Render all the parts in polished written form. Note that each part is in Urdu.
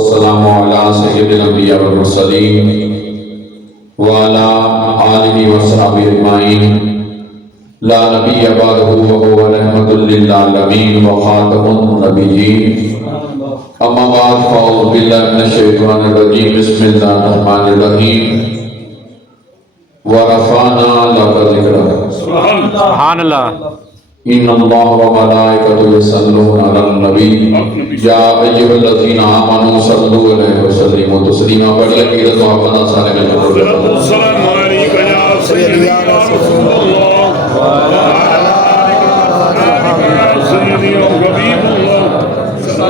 والسلام على سيد الأنبياء والمرسلين وعلى آله وصحبه أجمعين لا نبي بعده وهو رحمة للعالمين وخاتم النبيين أما بعد فأعوذ بالله من الشيطان الرجيم بسم الله الرحمن الرحيم ورفعنا لك ذكرك سبحان اللہ. إن الله وملائكته يصلون على النبي يا أيها الذين آمنوا صلوا عليه وسلموا تسليما. بڑی عقیدت و اپنا سارے میں السلام علیکم یا سیدی یا رسول اللہ سیدی و حبیب اللہ.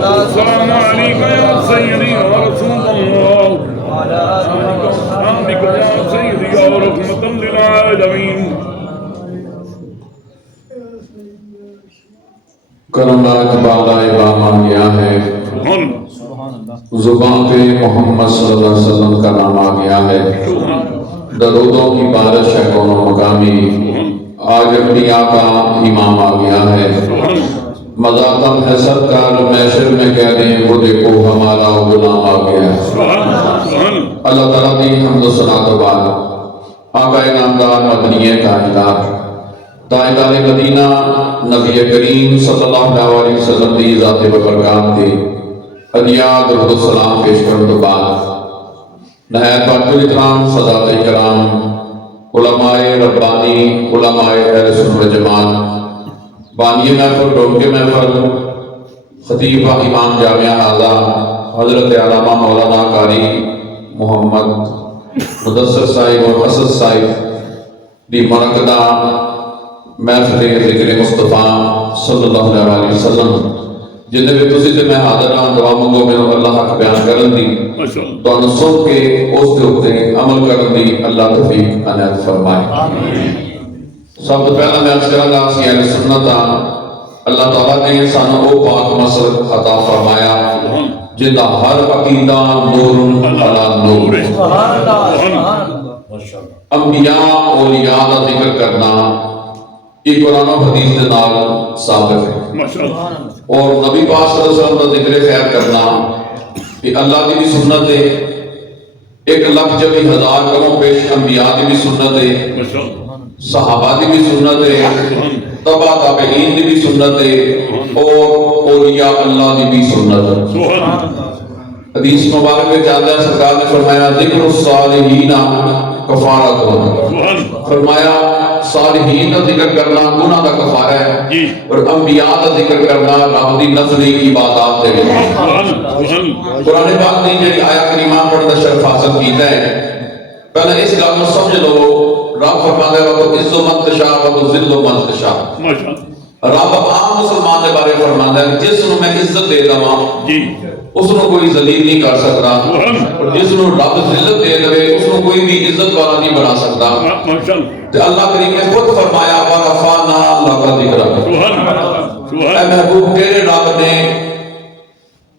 السلام علیکم یا سیدی یا رسول اللہ حمدک یا سیدی یا رحمت للعالمین. کرم اقبال ابام آ گیا ہے، زبان پہ محمد صلی اللہ علیہ وسلم کا نام آ گیا ہے. درودوں کی بارش ہے کون مقامی، آج انبیاء کا امام آ گیا ہے. مذاقم ہے سرکار محشر میں کہہ دیں وہ دیکھو ہمارا غلام آ گیا ہے. اللہ تعالیٰ دی حمد و ثنا و بعد آقا نامدار مدنی کائنات تاجدار مدینہ نبی کریم صلی اللہ علیہ وسلم دی ذات ببرکات کے ہدیات درود و سلام پیش کرنے تو بعد نہایت باقی اکرام سادات کرام علماء ربانی علماء اہل سنت و جماعت بانی محفل ڈومکے محفل خطیب امام جامعہ اعلیٰ حضرت علامہ مولانا قاری محمد مدثر صاحب اور حسن صاحب دی منعقدہ محفل ذکر مصطفیٰ صلی اللہ علیہ وسلم جنہیں بھی تسی سے میں حاضر ہوں دعا منگو میں اللہ حق بیان کرن دی تو انصف کے اس دے اپنے عمل کرن دی اللہ توفیق عنایت فرمائے. سب تو پہلا میں عرض کروں گا سی اہل سنت اللہ تعالیٰ نے انسان او پاک مسلک عطا فرمایا جن کا ہر عقیدہ نور علی نور. انبیاء اولیاء کا ذکر کرنا یہ قرآن و حدیث کے نال ثابت ہے، اور نبی پاک صلی اللہ علیہ وسلم کا ذکر خیر کرنا یہ اللہ کی بھی سنت ہے. 1,40,000 کروں پیش انبیاء کی بھی سنت ہے، صحابہ کی بھی سنت ہے، تبع تابعین کی بھی سنت ہے، اور اولیاء اللہ کی بھی سنت ہے. حدیث مبارک میں چاہتا ہے سرکار نے فرمایا ذکر الصالحین کفارۃ، فرمایا صالحین کا ذکر کرنا گناہ کا کفارہ ہے، اور انبیاء کا ذکر کرنا رب دی نزدیک عبادات دے وچ. قرآن پاک نے جڑی آیت کریمہ پڑھن دا شرف حاصل کیتا ہے، پہلے اس گل نوں سمجھ لو. رب فرماتا ہے وہ عز من تشاء و ذل من تشاء. رب عام مسلمان دے بارے فرماتا ہے جس نوں میں عزت دے دواں اس نوں کوئی ذلیل نہیں کر سکتا، اور جس نوں رب ذلت دے دے اس نوں کوئی بھی عزت والا نہیں بنا سکتا. تو اللہ کریم نے خود فرمایا ورفعنا لک ذکرک، اے محبوب تیرے رب نے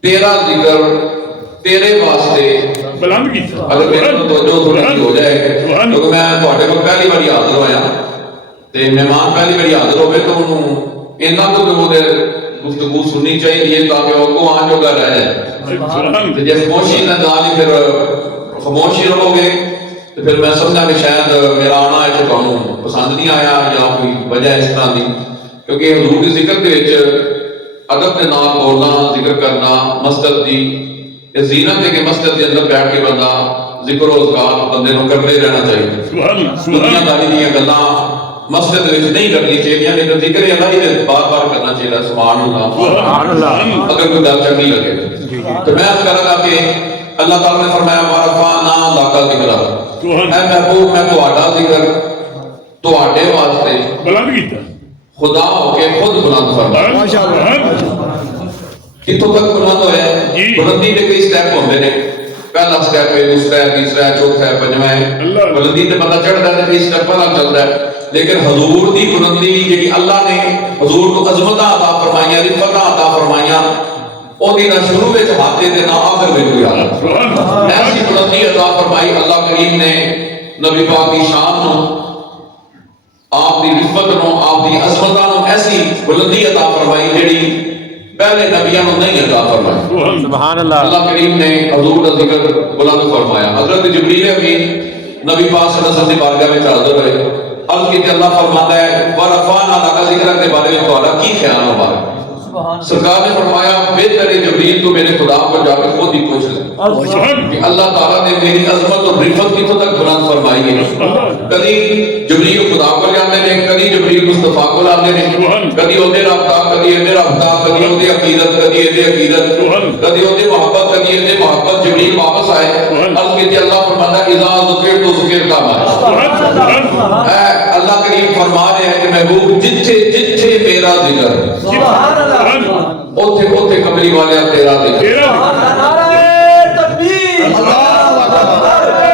تیرا ذکر تیرے واسطے بلند کیتا. اگر میرے تو توجہ تھوڑی ہو جائے کیونکہ میں تواڈے کول پہلی باری حاضر ہویا تے مہمان پہلی باری حاضر ہوے تو انہوں انہاں کو جو دے گفتگو سننی چاہیے تاکہ وہ کو آن جوگا رہ جائے. جب خاموشی نہ ڈالی پھر خاموشی رہو گے تو پھر میں سمجھا کہ شاید میرا آنا ہے تو تمہیں پسند نہیں آیا یا کوئی وجہ اس طرح دی، کیونکہ حضور کے ذکر کے وچ ادب کے نال بولنا ذکر کرنا مسجد دی یہ زینت ہے کہ مسجد کے اندر بیٹھ کے بندہ ذکر و اذکار بندے کو کرتے رہنا چاہیے. دنیا داری دی گلاں مسجد وچ نہیں کرنی چاہیے، لیکن ذکر الہی دے بار بار کرنا چاہیے. سبحان اللہ اگر کوئی گل چنگی لگے تو میں عرض کروں گا کہ اللہ تعالیٰ نے فرمایا ورفعنا لک ذکرک، اے محبوب میں تہاڈا ذکر تہاڈے واسطے بلند کیتا، خدا ہو کے خود بلند فرمایا. کتوں تک بلند ہوئے؟ بلندی کے کئی سٹیپ ہوندے نے. پہلا سٹیپ ہے، دوسرا ہے، تیسرا ہے، چوتھا ہے، پنجواں ہے. بلندی تے بندہ چڑھدا ہے تے اس سٹیپ پر چلدا ہے. لیکن حضور دی بلندی جڑی اللہ نے حضور کو عظمت عطا فرمائیاں، رفعت عطا فرمائیاں، او دی نہ شروع وچ ہاتھے تے نہ آخر وچ کوئی حالت. ایسی بلندی عطا فرمائی اللہ کریم نے نبی پاک کی شان نو، آپ دی رفعت نو، آپ دی عظمت نو ایسی بلندی عطا فرمائی جڑی پہلے نبیوں کو نہیں عطا فرمایا. سبحان اللہ. اللہ کریم نے حضور کا ذکر بلند فرمایا. حضرت جبریل امین نبی پاک صلی اللہ علیہ وسلم کی بارگاہ میں حاضر ہوئے. عرض کی کہ اللہ فرماتا ہے ورفعنا لک ذکرک کے بارے میں تمہارا کی خیال ہوگا. سرکار نے فرمایا بہتر ہے جبریل تو میرے خدا کو جا کے خود ہی پوچھ لے کہ اللہ تعالیٰ نے میری عظمت اور رفت کتوں تک بلند فرمائی ہے. کبھی جبریل خدا کو جانے نے, کبھی جبریل مصطفیٰ کو لانے نے, کبھی اودے رابطہ, کبھی اودے رابطہ, کبھی اودے عقیدت, کبھی اودے عقیدت, کبھی اودے محبت, کبھی اودے محبت. جبریل واپس آئے. عرض کی اللہ فرماتا ہے اذا ذکر تو ذکر کا مانا. اللہ کریم فرما رہے ہیں کہ محبوب جتھے جتھے میرا ذکر اوتھے اوتھے قبری والے تیرا ذکر. نعرہ تکبیر، نعرہ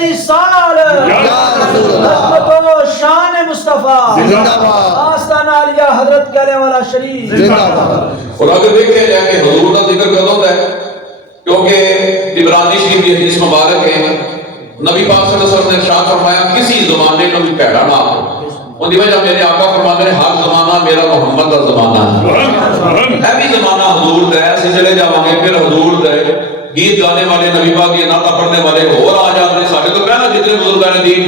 رسالت، عظمت و شان مصطفیٰ، آستانہ عالیہ حضرت کہنے والا شریف. اور اگر دیکھیں جائے کہ حضور کا ذکر کب ہوتا ہے, کیونکہ عبرانی شریف کی حدیث مبارک ہے نبی پاک صلی اللہ علیہ وسلم نے ارشاد فرمایا کسی زمانے میں بھی پیڑا نہ ہو. ان دی وجہ میرے آقا فرماتے ہیں ہر زمانہ میرا محمد کا زمانہ ہے. ہے بھی زمانہ حضور کا ہے, اسی چلے جاؤں گے پھر حضور کا ہے. گیت گانے والے نبی پاک کی نعت پڑھنے والے اور آ جاتے ہیں. ساڈے تو پہلا جتنے بزرگان دین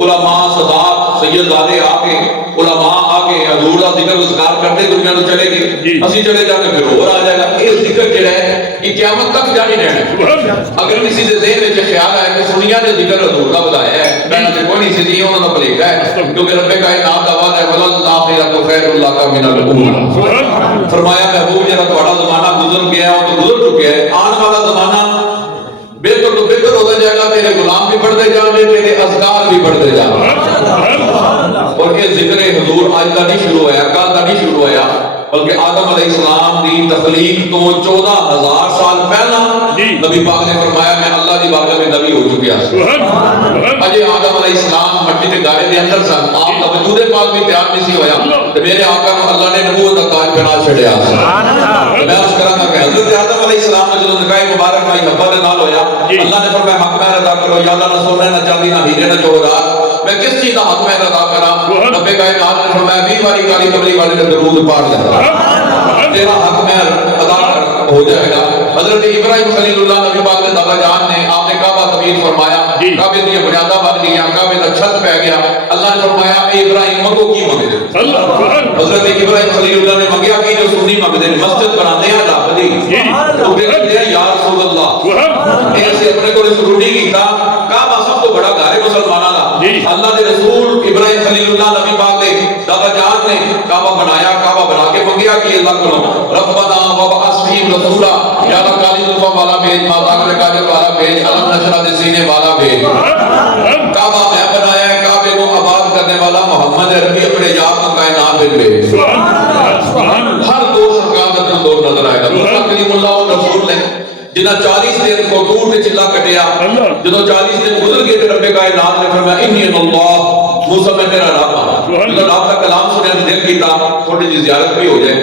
علماء صدات سیدزادے آ کے علماء آ کے حضور کا ذکر اذکار کرتے دنیا تو چلے گئے, اسی چلے جا کے پھر اور آ جائے گا. یہ ذکر جو ہے یہ قیامت تک جاری رہنا. اگر کسی کے ذہن میں خیال آئے کہ سنیا نے ذکر حضور کا بتایا ہے, میں نے کوئی نہیں سی انہوں نے بلیکا ہے, کیونکہ رب کائنات کا وعدہ ہے وَلَلْآخِرَةُ خَيْرٌ لَكَ مِنَ الْأُولَىٰ. فرمایا محبوب جب تمہارا زمانہ گزر گیا ہو تو گزر چکا ہے, آنے والا زمانہ بہتر تو بہتر ہوتا جائے گا. تیرے غلام بھی بڑھتے جائیں گے, تیرے اذکار بھی بڑھتے جائیں گے. اور یہ ذکر حضور آج کا نہیں شروع ہوا, کل کا نہیں شروع ہوا, بلکہ آدم علیہ السلام کی تخلیق تو 14,000 سال پہلا نبی پاک نے فرمایا میں اللہ کی بارگاہ میں نبی ہو چکیا. اجے آدم علیہ السلام مٹی کے گارے کے اندر سن, آپ کا وجود پاک بھی تیار نہیں سی ہویا, تو میرے آقا کو اللہ نے نبوت کا تاج پہنا چھڑیا. میں اس کرا کہ حضرت آدم علیہ السلام نے جو نکاح مبارک بھائی حبا دے نال ہویا, اللہ نے فرمایا حق میں ادا کرو, یا اللہ نہ سونے نہ چاندی نہ ہیرے نہ جوہرات, میں کس چیز کا حق میں ادا کراں. رب کائنات نے فرمایا 20 باری کالی قبری والے نے درود پڑھ لیا, تیرا حق میں ادا ہو جائے گا. حضرت ابراہیم خلیل اللہ نبی پاک نے دادا جان نے آپ نے کعبہ تعمیر فرمایا, کعبے کی بنیادیں بن گئی, کعبے کا چھت پہ گیا. اللہ نے فرمایا اے ابراہیم منگو کی منگے. حضرت ابراہیم خلیل اللہ نے منگیا کہ جو سنی منگتے ہیں مسجد بناتے ہیں رب دی, تو کہتے ہیں یا رسول اللہ ایسے اپنے کو شروع نہیں کیتا. کعبہ سب تو بڑا گھر ہے مسلمانوں کا. اللہ کے رسول ابراہیم خلیل اللہ نبی پاک نے دادا جان نے کعبہ بنایا, کعبہ بنا کے منگیا کہ اللہ کو ربنا وبعث فیہم رسولا, یا اللہ کالی زلفوں والا بھیج, مازاق رکاجت والا بھیج, علم نشرہ دے سینے والا بھیج. کعبہ میں بنایا ہے, کعبے کو آباد کرنے والا محمد عربی اپنے یاد کو کائنات میں بھیج. ہر دور سرکار کا اپنا دور نظر آئے گا. دوسرا کلیم اللہ اور رسول نے جنہ 40 دن کو دور کے چلا کٹیا, جنہوں 40 دن گزر گئے تو رب کائنات نے فرمایا انی اللہ موسیٰ میں تیرا رب آ. اللہ رب کا کلام سنے تو دل کیتا تھوڑی جی زیارت بھی ہو جائے.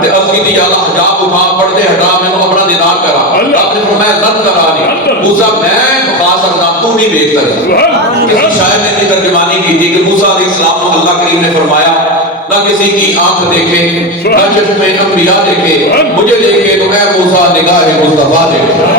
تے عرض کی تھی یا اللہ حجاب اٹھا پردے ہٹا میں کو اپنا دیدار کرا. رب نے فرمایا نت کرا نہیں موسیٰ, میں بخا سکتا تو نہیں دیکھ سکتا. کسی شاعر نے یہ ترجمانی کی تھی کہ موسیٰ علیہ السلام کو اللہ کریم نے فرمایا نہ کسی کی آنکھ دیکھے نہ چشم انبیاء دیکھے, مجھے دیکھے تو اے موسیٰ نگاہ مصطفیٰ دیکھے.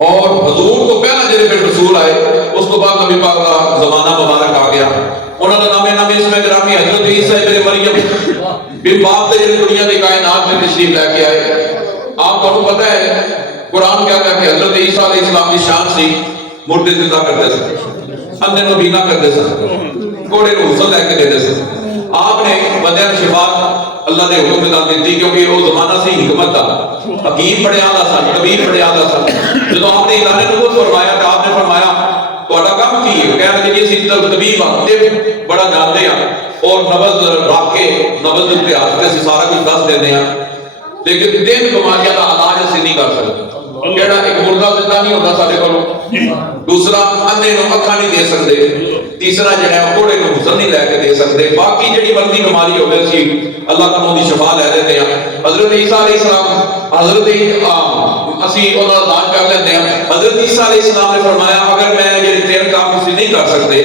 اور حضور تو پہلا جنہیں پہ رسول آئے, اس کو بعد نبی پاک کا زمانہ مبارک آ گیا. انہوں نے نام اس میں گرامی حضرت عیسیٰ ابن مریم بن باپ سے دنیا کی کائنات میں تشریف لے کے آئے. آپ کو پتہ ہے قرآن کیا کہتا ہے, حضرت عیسیٰ علیہ السلام کی شان سی مردے زندہ کرتے سن, اندھے نو بینا کرتے سن, گھوڑے کو حسن لے کے دیتے سن. آپ نے بندے شفا اللہ نے حکم دے دیتی, کیونکہ وہ زمانہ سے حکمت تھا, حکیم بڑے آدھا سن, طبیب بڑے آدھا سن. جب آپ نے اعلان نبوت فرمایا تو آپ نے فرمایا تہاڈا کام کی ہے, کہنے لگے اسی طبیب آتے بڑا جانتے ہیں اور نبض رکھ کے نبض کے ہاتھ سے سارا کچھ دس دینے ہیں, لیکن 3 بیماریاں کا علاج اسے نہیں کر سکتے. کہنا ایک مردہ زندہ نہیں ہوتا سارے کو, دوسرا اندھے نو اکھاں نہیں دے سکتے, تیسرا جو ہے گھوڑے کو غسل نہیں لے کے دے سکتے. باقی جڑی مرضی بیماری ہوے سی اللہ تعالیٰ دی شفا لے لیتے ہیں. حضرت عیسیٰ علیہ السلام حضرت اسی انہاں دا علاج کر لیتے ہیں. حضرت عیسیٰ علیہ السلام نے فرمایا اگر میں یہ 3 کام تسی نہیں کر سکتے,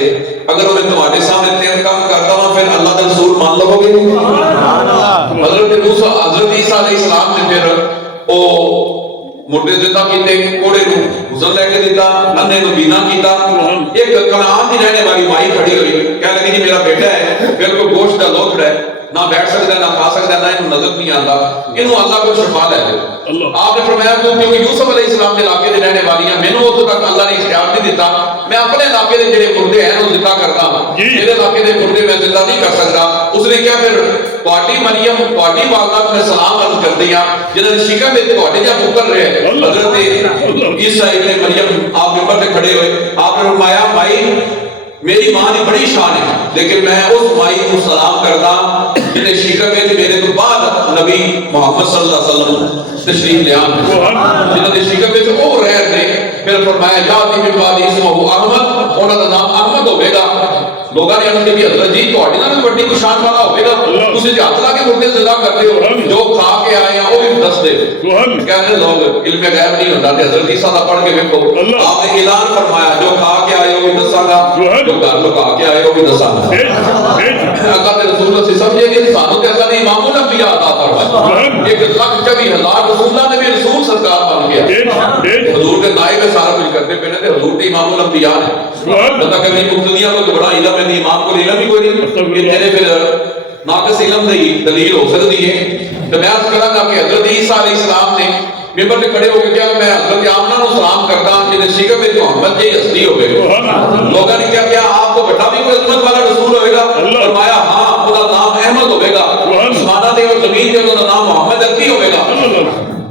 اگر میں تمہارے سامنے 3 کام کرتا ہوں پھر اللہ کا رسول مان لو گے. حضرت عیسیٰ علیہ السلام نے پھر او مردے زندہ کیتے, کوڑے کو غسل لے کے دیتا, اندھے کو بینا کیتا. ایک کنعان کی رہنے والی مائی کھڑی ہوئی کہنے لگی جی میرا بیٹا ہے بالکل گوشت کا لوتھڑا ہے, نہ بیٹھ سکتا نہ کھا سکتا نہ انہوں نظر نہیں آتا, انہوں اللہ کو شفا لے دے. آپ نے فرمایا تو کیونکہ یوسف علیہ السلام کے علاقے دے رہنے والی ہیں, مینوں اتوں تک اللہ نے اختیار نہیں دیتا, میں اپنے علاقے دے جڑے مردے ہیں وہ زندہ کرتا ہوں, میرے علاقے دے مردے میں زندہ نہیں کر سکتا. اس نے کیا پھر تواڈی مریم تواڈی والدہ کو میں سلام عرض کرتی ہوں جنہاں دی شکم وچ تواڈے جا پتر رہے حضرت عیسیٰ ابن مریم. آپ ممبر تے کھڑے ہوئے آپ نے فرمایا مائی میری ماں دی بڑی شان ہے لیکن میں اس مائی کو سلام کرتا جنہیں شکم وچ میرے تو بعد نبی محمد صلی اللہ علیہ وسلم تشریف لے آن جنہاں دی شکم وچ او رہ نے. پھر فرمایا یادی من بعد اسمہ احمد, انہاں دا نام احمد ہوے گا. لوگاں نے کہا کہ حضرت جی تواڈے نال بڑی کوئی شان والا ہوے گا, تسی تے ہاتھ لا کے مردے زندہ کرتے ہو, جو کھا کے آئے ہیں وہ بھی دس دے. کہنے لوگ علم غیب نہیں ہوتا تے حضرت عیسیٰ دا پڑھ کے دیکھو آپ نے اعلان فرمایا جو کھا کے آئے ہو بھی دساں گا, جو گھر لکا کے آئے ہو بھی دساں گا. اللہ کے رسول سے سمجھے کہ سانوں تے اللہ نے امام الانبیاء عطا فرمایا, 1,24,000 رسولوں نے بھی رسول سرکار بن گیا. حضور کے نائب سارا کچھ کرتے پہ نے تے حضور تے امام الانبیاء نے. بتا کہ مقتدیاں کو بڑا علم ہے, امام کو علم ہی کوئی نہیں, کہ تیرے پھر ناقص علم دی دلیل ہو سکتی ہے. تو میں عرض کرا گا کہ حضرت عیسیٰ علیہ السلام نے ممبر پہ کھڑے ہو کے کیا میں حضرت آمنہ کو سلام کرتا ہوں جنہیں شکم میں محمد کی ہستی ہوئے گا. لوگوں نے کیا آپ کو بڑا بھی کوئی عظمت والا رسول ہوئے گا؟ فرمایا ہاں, انہوں کا نام احمد ہوئے گا, آسمانہ دے اور زمین دے انہوں کا نام محمد عربی ہوئے گا.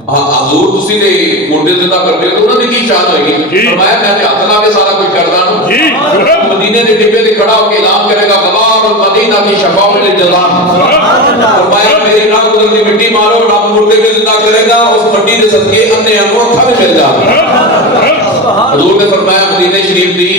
حضور تسی نے مردے زندہ کرتے ہو تو انہوں نے کی شان ہوئے گی؟ فرمایا میں ہاتھ لا کے سارا کچھ کرتا ہوں. مدینے کے ڈبے سے کھڑا ہو کے اعلان کرے گا غبار المدینہ کی شفاعت للجزام. فرمایا میری ناک ادھر کی مٹی مارو, رب مردے کو زندہ کرے گا, اس مٹی کے صدقے اندھے انگور بھی مل جائے. حضور نے فرمایا مدینے شریف دی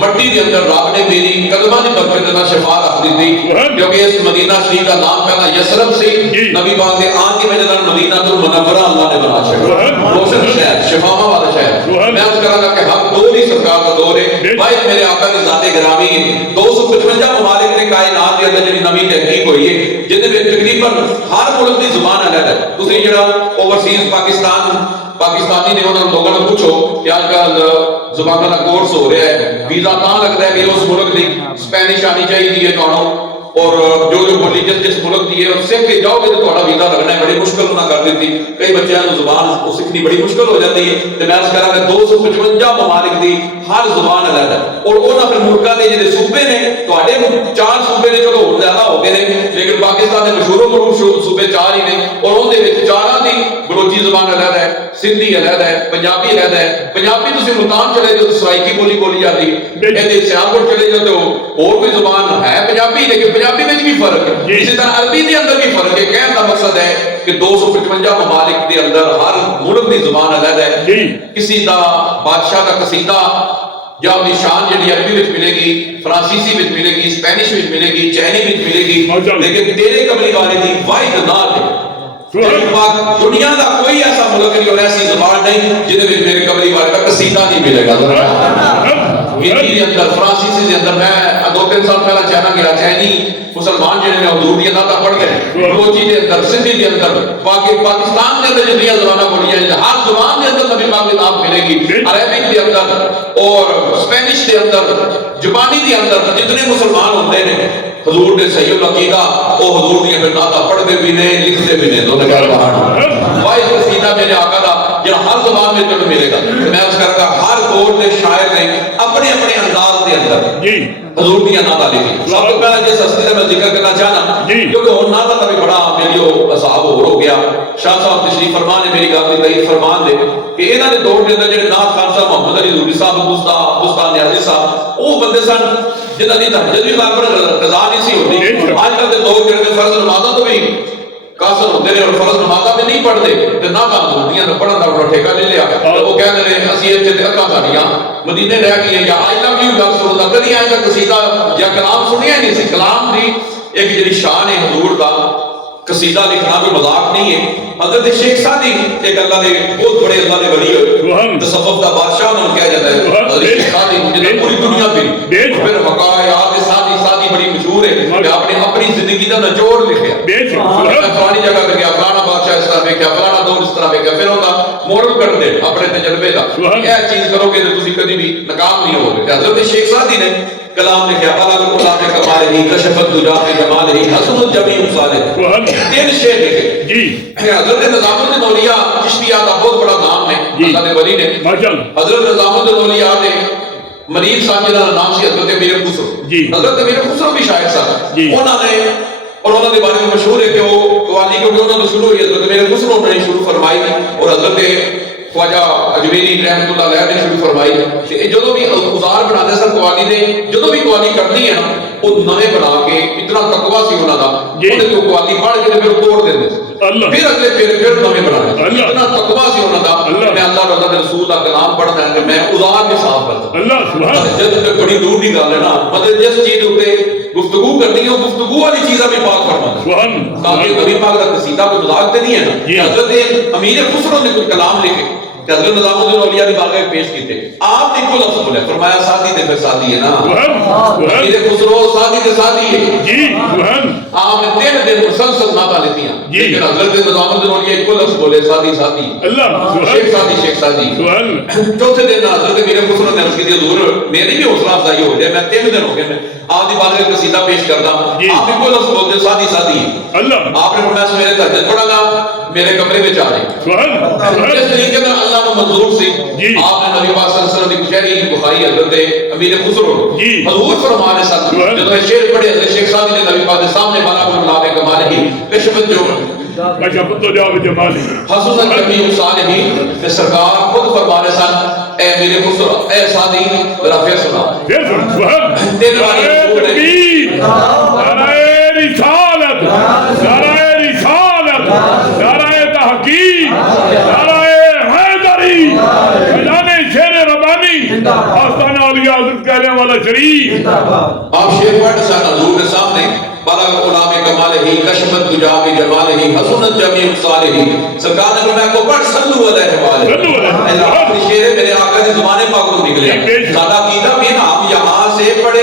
مٹی کے اندر رب نے میری قدمہ دی برکت دینا شفا رکھ دی تھی, کیونکہ اس مدینہ شریف کا نام پہلا یسرب سے نبی پاک کے آن کی وجہ سے مدینہ المنورہ اللہ نے بنا شہر, روشن شہر, شفاما والا شہر. میں عرض کرا گا کہ ہر دور ہی سرکار کا دور ہے. بھائی میرے آقا کی ذات گرامی ہے, 255 ممالک نے کائنات کے اندر جڑی نویں تحقیق ہوئی ہے جن میں تقریباً ہر ملک کی زبان الگ ہے. تسی جڑا اوورسیز پاکستانی نے انہوں لوگوں نے پوچھو کہ آج کل زبانہ کا کورس ہو رہا ہے, ویزا کہاں لگتا ہے کہ اس ملک کی اسپینش آنی چاہیے تو اور جو ریلیجن جس ملک کی ہے سیکھ کے جاؤ گے تو تھوڑا ویزا لگنا ہے. بڑی مشکل نہ کر دیتی, کئی بچوں کو زبان سیکھنی بڑی مشکل ہو جاتی ہے. تو میں عرض کراں کہ 255 ممالک دی ہر زبان الگ ہے, اور انہاں پھر ملکاں دے جڑے صوبے نے تواڈے 4 صوبے نے چلو ہور زیادہ ہو گئے نے, لیکن پاکستان دے مشہور صوبے 4 ہی نے, اور اون دے وچ 4 دی بلوچی زبان الگ ہے, سندھی الگ ہے, پنجابی الگ ہے. پنجابی تسی ملتان چلے جاؤ تو سرائکی بولی بولی جاتی ہے, ایتھے سیالکوٹ چلے جاؤ تو اور کوئی زبان ہے پنجابی, لیکن پنجابی وچ بھی فرق ہے. اسی طرح عربی دے اندر بھی فرق ہے. کہنے کا مقصد ہے کہ 255 ممالک دے اندر ہر ملک دی زبان الگ ہے. کسی دا بادشاہ دا قصیدہ یا اپنی شان جڑی عربی وچ ملے گی, فرانسیسی وچ ملے گی, اسپینش وچ ملے گی, چائنی وچ ملے گی, لیکن تیرے قبلی والے دی واحد نام ہے. دنیا کا کوئی ایسا ملک نہیں اور ایسی زبان نہیں جنہیں میں میرے قبلی والے کا قصیدہ نہیں ملے گا. ہندی کے اندر, فرانسیسی کے اندر, میں 2-3 سال پہلا چائنا گیا, چائنی مسلمان جنہیں میں حضور دی نعتاں پڑھ گئے, بلوچی کے اندر, سندھی کے اندر, پاکستان کے اندر جتنی زبانیں بولی ہیں ہر زبان کے اندر نبی پاک کی نام ملے گی. عربک کے اندر اور اسپینش کے اندر, جاپانی کے اندر جتنے مسلمان ہوتے ہیں حضور نے صحیح العقیدہ وہ حضور دی نعتاں پڑھتے بھی نے, لکھتے بھی نے. دو نگار باہر واحد قصیدہ میرے آقا دا جہاں ہر زبان میں تمہیں ملے گا. میں اس کر کا ہر دور کے شاعر نے اپنے اپنے انداز کے اندر حضور دی نعتاں لکھی. سب سے پہلا جس ہستی کا میں ذکر کرنا چاہنا کیونکہ ہن نعتاں کا بھی بڑا میری اصحاب ہو گیا. شاہ صاحب تشریف فرمان نے میری گل دی تعریف فرمان دے کہ انہاں دے دور دے اندر جڑے نعت خان صاحب محمد علی ظہوری صاحب, بستان نیازی صاحب, وہ بندے سن جنہاں دی تہجد بھی برابر قضا نہیں سی ہوتی. آج کل دے دور جڑے فرض نمازاں تو بھی کاسر ہوتے ہیں اور فرض نمازاں بھی نہیں پڑھتے تے نہ کام ہوندیاں پڑھن دا اپنا ٹھیکہ لے لیا تے وہ کہندے نے اسی اتنے تے اکاں ساڈیاں مدینے رہ گئی یا آج تک بھی گل سندا کدی آج تک قصیدہ یا کلام سنیا نہیں سی کلام دی ایک جڑی شان ہے حضور دا قصیدہ لکھنا کوئی مذاق نہیں ہے حضرت شیخ سعدی ایک اللہ نے بہت بڑے اللہ نے ولی ہوئے تصوف دا بادشاہ انہوں نے کہا جاتا ہے حضرت شیخ سعدی جنہیں پوری دنیا پہ پھر حقائق سعدی بڑی مشہور ہے کہ آپ نے اپنی زندگی دا نچوڑ لکھیا فلانی جگہ پہ گیا فلانا بادشاہ اس طرح پہ کیا فلانا دور اس طرح پہ کیا پھر ہوتا مورل کر دے اپنے تجربے کا یہ چیز کرو گے تو تسی کبھی بھی ناکام نہیں ہوگے حضرت شیخ سعدی نے کلام لکھا الگ اللہ کے کمال ہی کشفت دجا کے جمال ہی حسن الجمیع صالح تین شعر لکھے جی حضرت نظام الدین اولیاء چشتیہ کا بہت بڑا نام ہے اللہ نے ولی نے حضرت نظام الدین اولیاء نے مرید صاحب جنہاں نام سی حضرت امیر خسرو حضرت امیر خسرو بھی شاعر صاحب انہوں نے اور انہوں نے بارے میں مشہور ہے کہ وہ قوالی کیونکہ انہوں نے شروع ہوئی حضرت امیر خسرو نے شروع فرمائی اور حضرت خواجہ اجمیری رحمت اللہ علیہ نے شروع فرمائی کہ جو بھی اوزار بناتے سن قوالی دے جو بھی قوالی کرنی ہے نا وہ نویں بنا کے اتنا تقوی سی انہاں دا انہوں نے قوالی پڑھ کے پھر توڑ دیندے پھر اگلے پھر نویں بنانے اتنا تقوی سی انہاں دا میں اللہ اور اللہ کے رسول دا کلام پڑھتا ہے کہ میں اوزار میں صاف کرتا اللہ سبحان جد تک بڑی دور دی گل ہے نا مطلب جس چیز تے گفتگو کرنی ہے گفتگو والی چیزاں بھی پاک فرماتا سبحان تاکہ نبی پاک کا قصیدہ کوئی مذاق تے نہیں ہے نا حضرت امیر خسرو نے کوئی کلام لکھے کہ حضرت نظام الدین اولیاء دی بارگاہ میں پیش کیتے آپ نے کو لفظ بولے فرمایا سادی تے پھر سادی ہے نا امیر خسرو سادی تے سادی ہے جی سبحان آپ نے 3 دن مسلسل نعتیں لیتی ہیں لیکن حضرت نظام الدین اولیاء کو لفظ بولے سادی سادی اللہ شیخ سادی سبحان چوتھے دن حضرت امیر خسرو نے عرض کی حضور میری بھی حوصلہ افزائی ہو جائے میں 3 دن ہو گئے میں آپ دی بارگاہ میں قصیدہ پیش کرتا ہوں آپ نے کو لفظ بولتے سادی سادی اللہ آپ نے فرمایا سویرے تہجد پڑھا گا میرے کمرے میں آ جائے جس طریقے میں اللہ کو منظور سی آپ نے نبی پاک صلی اللہ علیہ وسلم کی کچہری بخاری حضرت امیر خسرو حضور فرمانے ساتھ جب یہ شعر پڑھے حضرت شیخ سعدی نے نبی پاک کے سامنے بالا کو بلا کے کمال ہی کشفت جو کشفت جو جمال حسن الجمیع صالح کہ سرکار خود فرمانے ساتھ اے امیر خسرو اے سعدی ذرا پھر سنا سبحان تین باری تکبیر نعرہ رسالت نعرہ رسالت نعرہ تحقیق نعرہ حیدری خزانہ شیر ربانی آستانہ اولیاء حضرت کہنے والا شریف آپ شیر پڑھ سن حضور کے سامنے بلغ غلام کمال ہی کشفت دجا بھی جمال ہی حسنت جمیع صالح سرکار نے فرمایا کو پڑھ صلو علیہ وآلہ اللہ کی شیر میرے آقا کی زبان پاک تو نکلے سادہ عقیدہ میں ہم یہاں سے پڑھے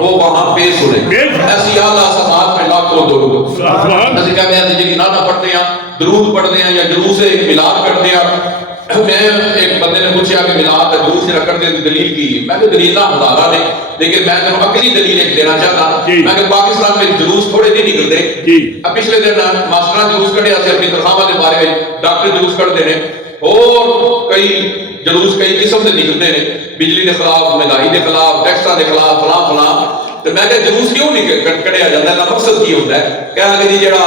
وہ وہاں پہ سنے ایسی اللہ سماعت پہ لاکھوں درود ایسے کہتے ہیں جی نانا پڑھتے ہیں درود پڑھتے ہیں یا جلوس میلاد کرتے ہیں میں ایک بندے نے پوچھا کہ میلاد جلوس سے کرتے ہیں دلیل کی میں کہ دلیل نہ ہزارہ نے لیکن میں نے عقلی دلیل ایک دینا چاہتا میں کہ پاکستان میں جلوس تھوڑے نہیں نکلتے اب پچھلے دن ماسٹران جلوس کڑے سے اپنی تنخواہ کے بارے میں ڈاکٹر جلوس کڑتے ہیں اور کئی جلوس کئی قسم سے نکلتے ہیں بجلی کے خلاف مہنگائی کے خلاف ٹیکساں کے خلاف فلاں فلاں تو میں کہ جلوس کیوں نہیں کڑیا جاتا ہے مقصد کی ہوتا ہے کہنے لگے جی جڑا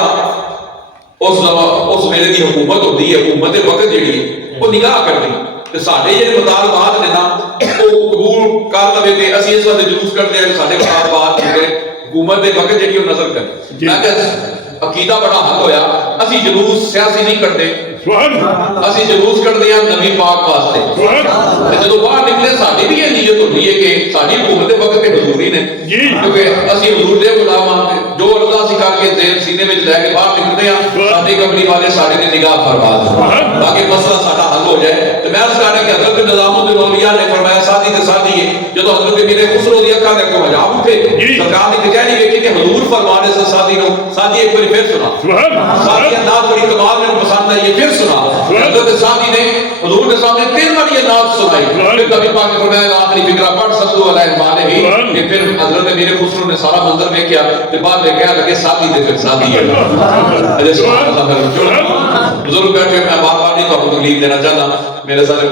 اس ویلے کی حکومت ہوتی ہے حکومت وقت جیڑی وہ نگاہ کرتی تے ساڈے جڑے مطالبات نے نا وہ قبول کر لوے تے اسی اس واسطے جلوس کرتے ہیں ساڈے مطالبات حکومت دے وقت جیڑی وہ نظر کرے میں کہ عقیدہ بڑا حل ہویا اسی جلوس سیاسی نہیں کرتے اسی جلوس کرتے ہیں نبی پاک واسطے جدو باہر نکلے ساڈی بھی یہ نیت ہوتی ہے کہ ساڈی حکومت دے وقت حضوری نے کیونکہ اسی حضور دے غلام جو اللہ اسی کر کے زیر سینے میں لے کے باہر نکلتے ہیں ساڈی کملی والے ساڈے دی نگاہ فرما دے تاکہ مسئلہ ساڈا حل ہو جائے تو میں عرض کر رہا کہ حضرت نظام الدین اولیاء نے فرمایا سادی تے سادی ہے جدو حضرت امیر خسرو دی اکھاں دے کو حجاب اٹھے سرکار نے کہانی ویکھی کہ حضور فرمانے سے سادی نو سادی ایک بار پھر سنا سادی انداز بڑی کمال میں پسند ہے یہ پھر سنا حضرت سادی نے حضور کے سامنے 3 بار یہ نعت سنائی پھر نبی پاک نے فرمایا آخری فقرہ پڑھ صلو علیہ وآلہ کہ پھر حضرت امیر خسرو نے سارا منظر دیکھا تے بعد میں کہا لگے سادی دے پھر سادی ہے اجے سبحان اللہ بزرگ بیٹھے میں بار بار نہیں تو تکلیف دینا چاہتا میرے سارے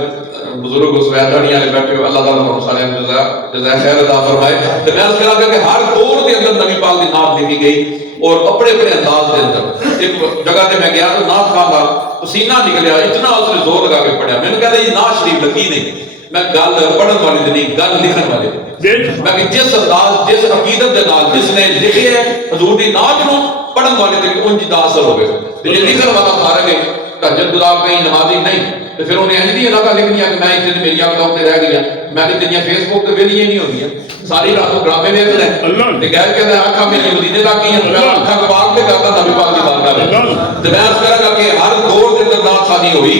بزرگ اس ویدانی والے بیٹھے اللہ تعالیٰ کو صالح جزائے خیر عطا فرمائے تو میں اس کہا کہ ہر دور کے اندر نبی پاک دی نعت لکھی گئی اور اپنے اپنے انداز کے اندر ایک جگہ تے میں گیا تو نعت خان کا پسینہ نکلیا اتنا اس نے زور لگا کے پڑھیا میں نے کہا یہ نعت شریف لگی نہیں میں گل پڑھن والی نہیں گل لکھن والی میں کہ جس انداز جس عقیدت دے نال جس نے لکھے ہے حضور دی نعت نو پڑھن والے تے اونج دا اثر ہوے تے جے ذکر والا فارغ ہے تہجد گزار کہیں نمازی نہیں تے پھر انہیں انج دی علاقہ لکھ دیا کہ میں اتنے میری اکاؤنٹ تے رہ گیا میں تے تیریاں فیس بک تے ویلیاں نہیں ہوندیاں ساری رات کو ڈرامے ویکھ لے تے کہہ کے اکھاں میری مدینے دا کی ہیں اکھاں پاک تے کردا نبی پاک دی بارگاہ تے میں عرض کراں گا کہ ہر دور دے اندر نعت خوانی ہوئی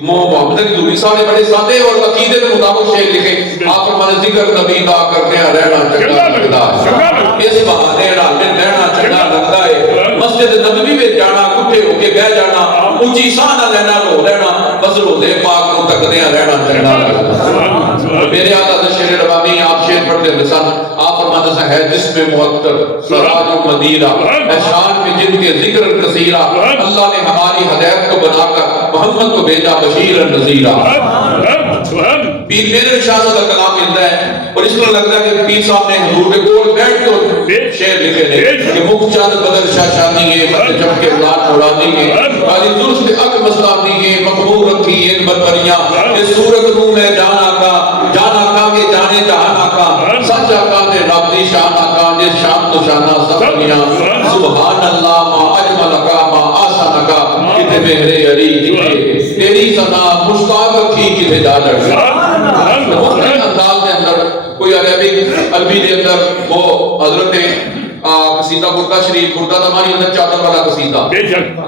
محمد علی دوری صاحب نے بڑے سادے اور عقیدے کے مطابق شعر لکھے آپ فرمانے ذکر نبی دا کرتے ہیں رہنا چنگا لگتا ہے اس بہانے رات میں رہنا چنگا لگتا ہے مسجد نبوی میں جانا کٹھے ہو کے بہ جانا اونچی سانہ لینا رو لینا بس روزے پاک کو تکتے ہیں رہنا چنگا لگتا ہے میرے آقا شعر ربانی آپ شعر پڑھتے ہیں مثال آپ فرمانے سے ہے جسم معطر سراج و مدیرہ احشان میں جن کے ذکر کثیرہ اللہ نے ہماری ہدایت کو بنا کر محمد کو بھیجا بشیر نذیرہ پیر میرے شاہ صاحب کا کلام ملتا ہے اور اس طرح لگتا ہے کہ پیر صاحب نے حضور کے گول بیٹھ کے شعر لکھے نے کہ مکھ چاند بدر شاہ شانی ہے مت جب کے اولاد اڑانی ہے قاضی درست اک مستانی ہے مقبول رکھی ایک بربریاں اس صورت روح میں جانا کا کے جانے جہانا کا سچ آقا نے رب دی شان آقا جس شام تو شانہ سبنیاں سبحان اللہ ما اجمل کا ما آسان کا کتے میرے علی کتے تیری ثنا مشتاق کی کتے جا لڑ انداز کے اندر کوئی عربی دے اندر وہ حضرت قصیدہ بردہ شریف بردہ تمہاری اندر چادر والا قصیدہ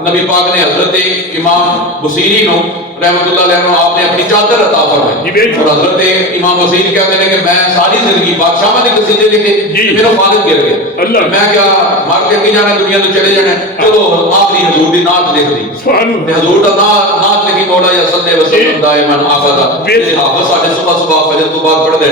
نبی پاک نے حضرت امام بصیری نو رحمت اللہ علیہ عنہ آپ نے اپنی چادر عطا فرمائی اور حضرت امام بصیری کہتے ہیں کہ میں ساری زندگی بادشاہ نے قصیدے لکھے میرا خالد گر گئے میں کیا مار کے نہیں جانا دنیا تو چلے جانا چلو آخری حضور دی نعت لکھ دی حضور دا نعت لکھی مولا یا صلی وسلم دائمان آبادا حافظ ساڑھے صبح فجر تو بعد پڑھ دے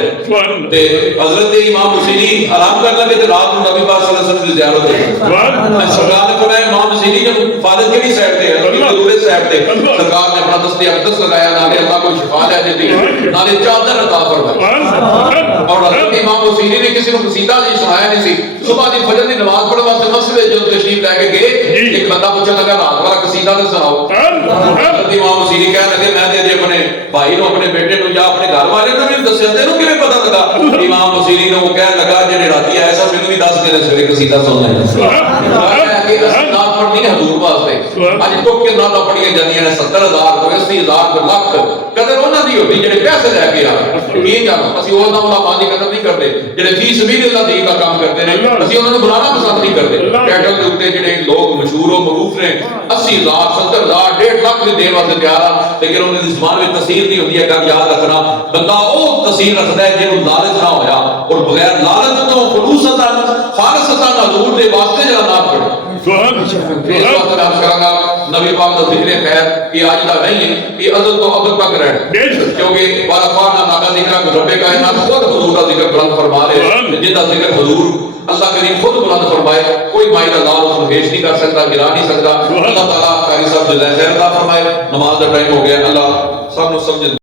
تے حضرت امام بصیری آرام کرنا کہ رات کو نبی پاک صلی اللہ علیہ وسلم کی زیارت ہے سرکار نے فرمایا امام بصیری نے فارغ کے بھی سائڈ تے نبی حضور سائڈ تے سرکار نے اپنا دستے اقدس لگایا نالے اللہ کو شفا دے دیتی نالے چادر عطا فرمائی اور حضرت امام بصیری نے کسی کو قصیدہ نہیں سنایا نہیں سی صبح دی فجر دی نماز پڑھنے واسطے مسجد جو تشریف لے کے گئے ایک بندہ پوچھا لگا رات والا قصیدہ تے سناؤ حضرت امام بصیری کہنے لگے میں دے اپنے بھائی نو اپنے بیٹے نو یا اپنے گھر والے نو بھی دسیا تینوں کیویں پتہ لگا امام بصیری نے وہ کہنے لگا جڑے راتی ایسا مینوں بھی دس کے سویرے قصیدہ سننا ہے سبحان اللہ نعت پڑھنی ہے حضور واسطے اج ٹوک کے نعت پڑھیاں جاندیاں نے 70,000 کو 80,000 کو لاکھ قدر انہاں دی ہوندی جڑے پیسے لے کے آ یقین جانو اسی وہ نام اللہ دی قدر نہیں کرتے جڑے فی سبیل اللہ دین دا کام کرتے ہیں اسی انہاں نوں بلانا پسند نہیں کرتے ٹائٹل دے اوپر جڑے لوگ مشہور و معروف نے 80,000 70,000 1.5 لاکھ دے دین واسطے تیار ہیں لیکن انہاں دی زبان میں تاثیر نہیں ہوندی ہے گل یاد رکھنا بندہ او تاثیر رکھدا ہے جنوں لالچ نہ ہویا اور بغیر لالچ تو خلوصتاً خالصتاً حضور دے واسطے جڑا نام پڑھے نبی پاک کا ذکر خیر کہ آج دا نہیں ہے کہ ازل تو ابد تک رہے کیونکہ وارفانا ناکا ذکر رب کائنات خود حضور کا ذکر بلند فرما رہے جن کا ذکر حضور اللہ کریم خود بلند فرمائے کوئی مائی اللہ اس کو پیش نہیں کر سکتا گرا نہیں سکتا اللہ تعالیٰ قاری صاحب جزائے خیر عطا فرمائے نماز کا ٹائم ہو گیا اللہ سب نے سمجھ